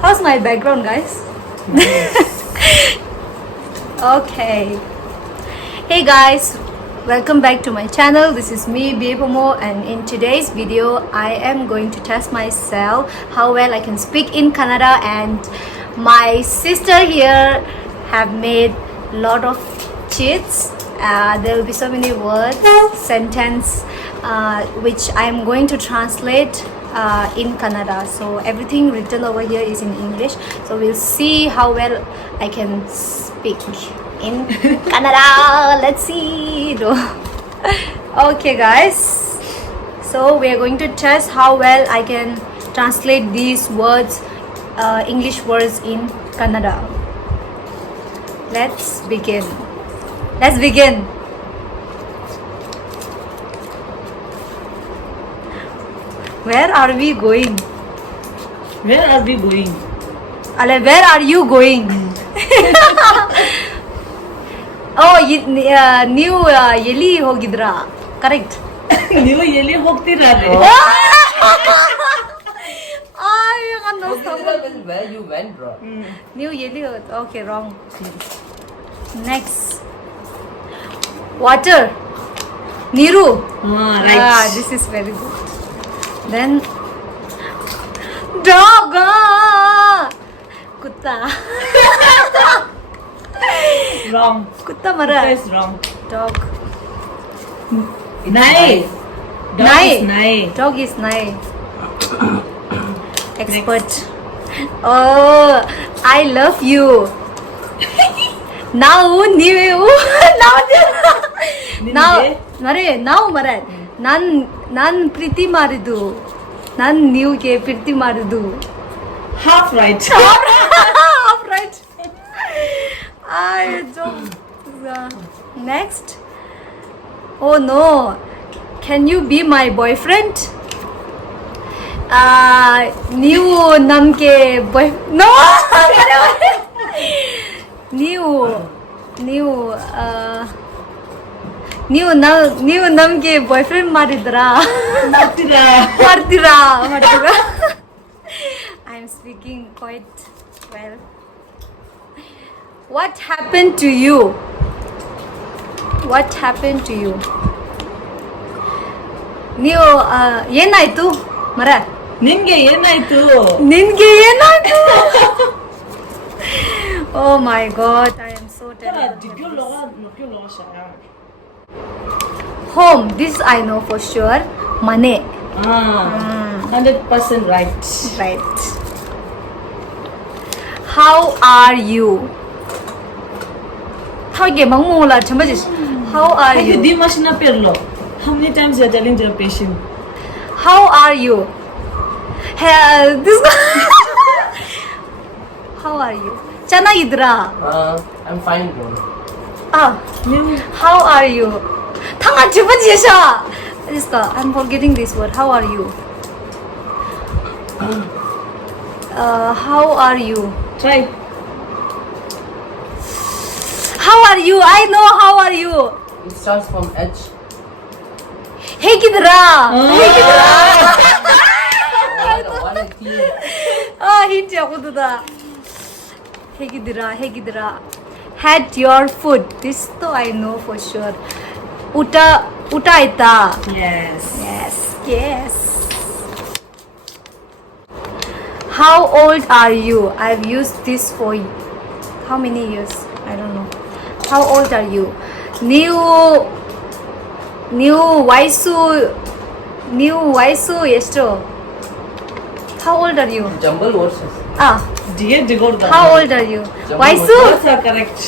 How's my background, guys? Okay. Hey guys, welcome back to my channel. This is me, Bepamo, and in today's video, I am going to test myself how well I can speak in Kannada. And my sister here have made a lot of cheats. There will be so many words, sentence, which I am going to translate in Kannada. So everything written over here is in English. So we'll see how well I can speak in Kannada. Let's see. Okay guys, so we are going to test how well I can translate these words, English words in Kannada. Let's begin. Where are we going? Where are we going? Ale, where are you going? Oh, ನೀವು ಎಲ್ಲಿ ಹೋಗಿದ್ರಾ? Correct. ನೀವು ಎಲ್ಲಿ ಹೋಗ್ತೀರಾ? Where you went, bro? ನೀವು ಎಲ್ಲಿ okay, wrong. Next. Water. ನೀರು. Right. This is very good. Then dog. Kutta. Wrong. Kutta mara. That is wrong. Dog. Nai. Dog Nai. is nai. Dog is nai. Expert. Oh, I love you. Now ನೀವು ನಾವು ಮರ ನಾನು ಪ್ರೀತಿ ಮಾಡಿದ್ದು ನಾನು ನೀವ್ಗೆ ಪ್ರೀತಿ ಮಾಡಿದ್ದು Half right. Half right. Next. Oh no, can you be my boyfriend? ನೀವು ನಮ್ಗೆ ಬಾಯ್ no ನೀವು ನಮ್ಗೆ ಬಾಯ್ಫ್ರೆಂಡ್ ಮಾಡಿದ್ರಾ? ಮಾಡ್ತೀರಾ? I am speaking quite well. What happened to you? What happened to you? ನೀವು ಏನಾಯ್ತು ಮರ? ನಿನ್ಗೆ ಏನಾಯ್ತು? ನಿನ್ಗೆ ಏನಾಯ್ತು? Oh my god, I am so terrible. Did you lost? Home, this I know for sure. Mane. 100% right. Right. How are you? How are you? Di mas na perlo. How many times you're telling your patient? How are you? This How are you? ಚೆನ್ನಾಗಿದ್ರಾ? I'm fine, bro. How are you? 탕아 집어지셔. I'm forgetting this word. How are you? How are you? Try. How are you? I know how are you. It starts from H. ಹೇಗಿದ್ದೀರಾ? What a team. Hint ಯಾವ್ದದ? ಹೇಗಿದ್ದೀರಾ? Had your food. This though I know for sure. ಊಟ ಆಯ್ತಾ? Yes. How old are you? I've used this for how many years? I don't know. How old are you? ನೀವು ವಯಸ್ಸು ಎಷ್ಟು? How old are you? Jumble verses. Dear Digorda. How old are you? ವಯಸ್ಸು? Words are correct.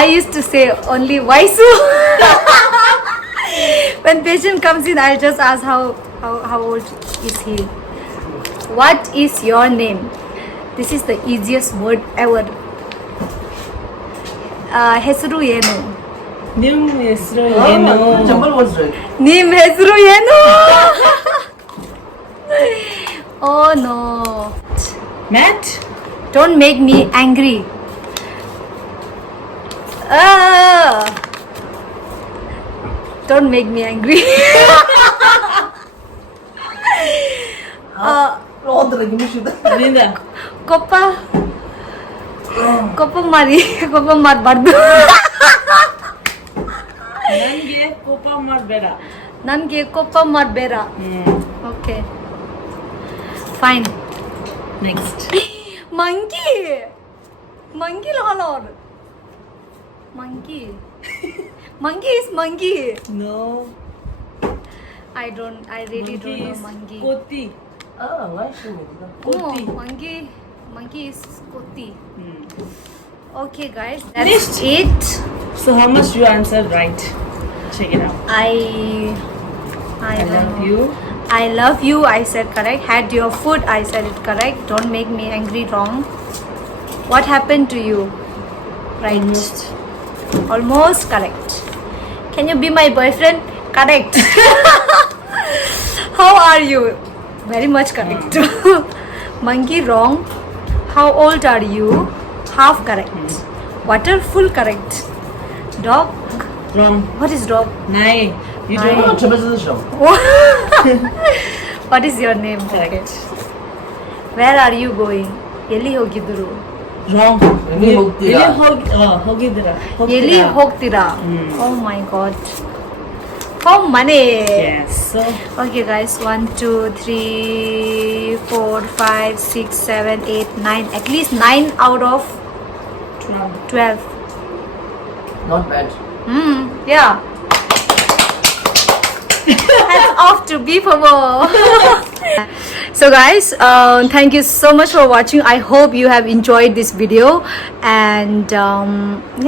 I used to say only ವಯಸ್ಸು. When patient comes in, I'll just ask how old is he. What is your name? This is the easiest word ever. ಹೆಸರು ಏನು? ನಿಮ್ಮ ಹೆಸರು ಏನು? Jumble words, right? ನಿಮ್ಮ ಹೆಸರು ಏನು? Oh no. Matt? Don't make me angry. Don't make me angry. Rodra, give me sugar. Linda. Koppa Koppa ಮಾಡಬಾರ್ದು. ನನಗೆ ಕೋಪ ಮಾಡಬೇಡ. ನನಗೆ ಕೊಪ್ಪ ಮಾಡಬೇಡ. Okay fine. ನೆಕ್ಸ್ಟ್. ಮಂಕಿ ಲಾಲೋರ್ monkey is monkey. No. I really don't know monkey. ಕೋತಿ. Ah, why should we? Koti. No, monkey is koti. Hmm. Okay guys, that's Finished? it. So how much you answered right? Check it out. I I don't love know. you. I love you, I said correct. Had your food, I said it correct. Don't make me angry wrong. What happened to you? Right. Almost correct. Can you be my boyfriend? Correct. How are you? Very much correct. Monkey wrong. How old are you? Half correct. Water full correct. Dog. Wrong. What is dog? Nai. You Nai. don't Oh, know. Chabazism. What is your name? Correct. Where are you going? ಎಲ್ಲಿ ಹೋಗಿದ್ರು? Wrong. ಎಲ್ಲಿ ಹೋಗ್ತೀರಾ? ಹೋಗಿದ್ದೀರಾ? ಎಲ್ಲಿ ಹೋಗ್ತೀರಾ? Oh my god. Home money. Yes. So Okay guys, 1, 2, 3, 4, 5, 6, 7, 8, 9. At least 9 out of 12. Not bad. Yeah. Hats off to Beefamo. So guys, thank you so much for watching. I hope you have enjoyed this video, and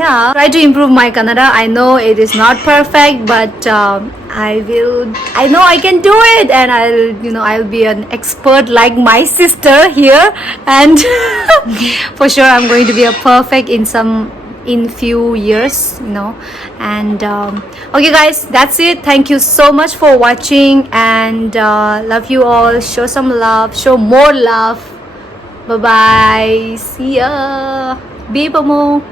yeah, try to improve my Kannada. I know it is not perfect, but I know I can do it, and I'll be an expert like my sister here, and for sure I'm going to be a perfect in few years, and okay guys, that's it. Thank you so much for watching, and love you all. Show some love, show more love. Bye bye, see ya. Bye.